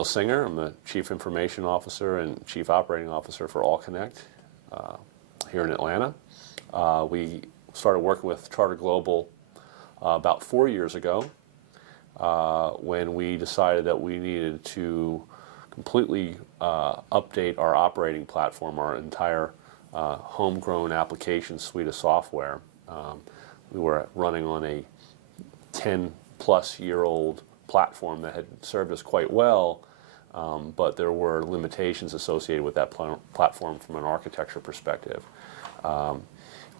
Neil Singer. I'm the Chief Information Officer and Chief Operating Officer for Allconnect here in Atlanta. We started working with Charter Global about 4 years ago when we decided that we needed to completely update our operating platform, our entire homegrown application suite of software. We were running on a 10-plus-year-old platform that had served us quite well, but there were limitations associated with that platform from an architecture perspective.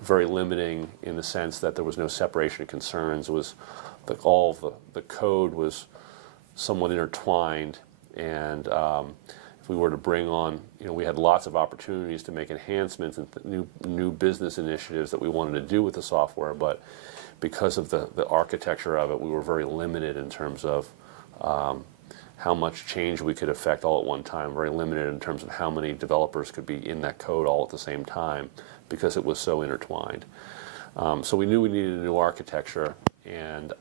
Very limiting in the sense that there was no separation of concerns. It was all the code was somewhat intertwined, and if we were to bring on, we had lots of opportunities to make enhancements and new business initiatives that we wanted to do with the software, but because of the architecture of it, we were very limited in terms of how much change we could affect all at one time, very limited in terms of how many developers could be in that code all at the same time because it was so intertwined. So we knew we needed a new architecture, and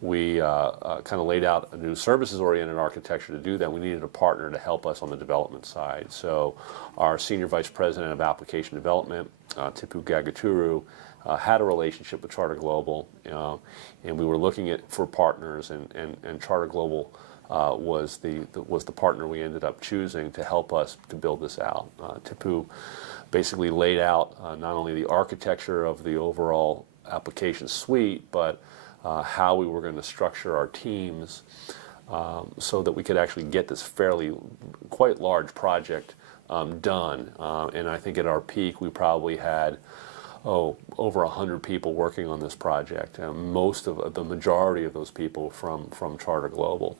we kind of laid out a new services-oriented architecture to do that. We needed a partner to help us on the development side. So our Senior Vice President of Application Development, Tipu Gagaturu, had a relationship with Charter Global, and we were looking for partners, and Charter Global was the partner we ended up choosing to help us to build this out. Tipu basically laid out not only the architecture of the overall application suite, but how we were going to structure our teams so that we could actually get this quite large project done. And I think at our peak we probably had over 100 people working on this project, and the majority of those people from Charter Global.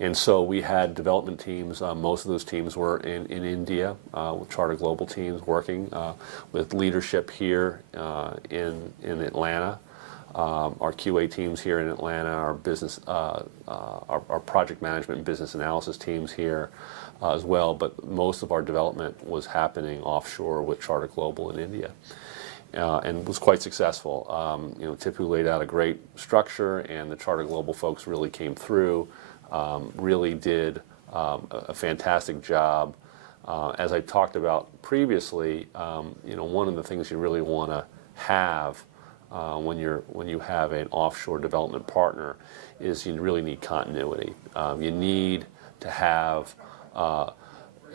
And so we had development teams. Most of those teams were in India, with Charter Global teams working with leadership here in Atlanta. Our QA teams here in Atlanta, our business, our project management and business analysis teams here as well. But most of our development was happening offshore with Charter Global in India, and was quite successful. Tipu laid out a great structure, and the Charter Global folks really came through, really did a fantastic job. As I talked about previously, one of the things you really want to have when you have an offshore development partner is you really need continuity. You need to have,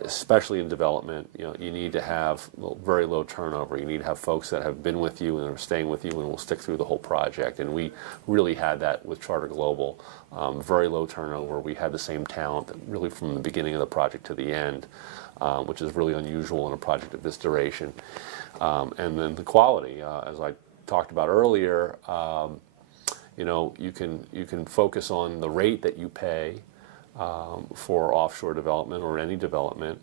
especially in development, you need to have very low turnover. You need to have folks that have been with you and are staying with you and will stick through the whole project. And we really had that with Charter Global. Very low turnover. We had the same talent really from the beginning of the project to the end, which is really unusual in a project of this duration. And then the quality, as I talked about earlier, you can focus on the rate that you pay for offshore development or any development,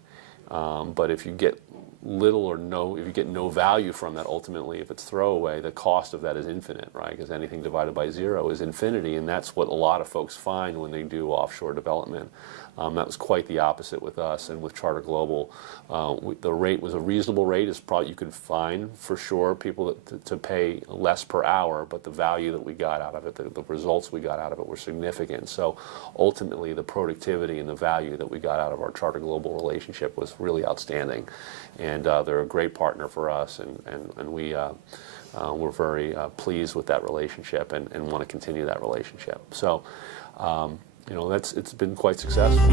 but if you get if you get no value from that, ultimately, if it's throwaway, the cost of that is infinite, right? Because anything divided by zero is infinity, and that's what a lot of folks find when they do offshore development. That was quite the opposite with us and with Charter Global. The rate was a reasonable rate. You could find for sure people to pay less per hour, but the value that we got out of it, the results we got out of it were significant. So ultimately, the productivity and the value that we got out of our Charter Global relationship was really outstanding. And they're a great partner for us, and we're very pleased with that relationship and want to continue that relationship. So, it's been quite successful.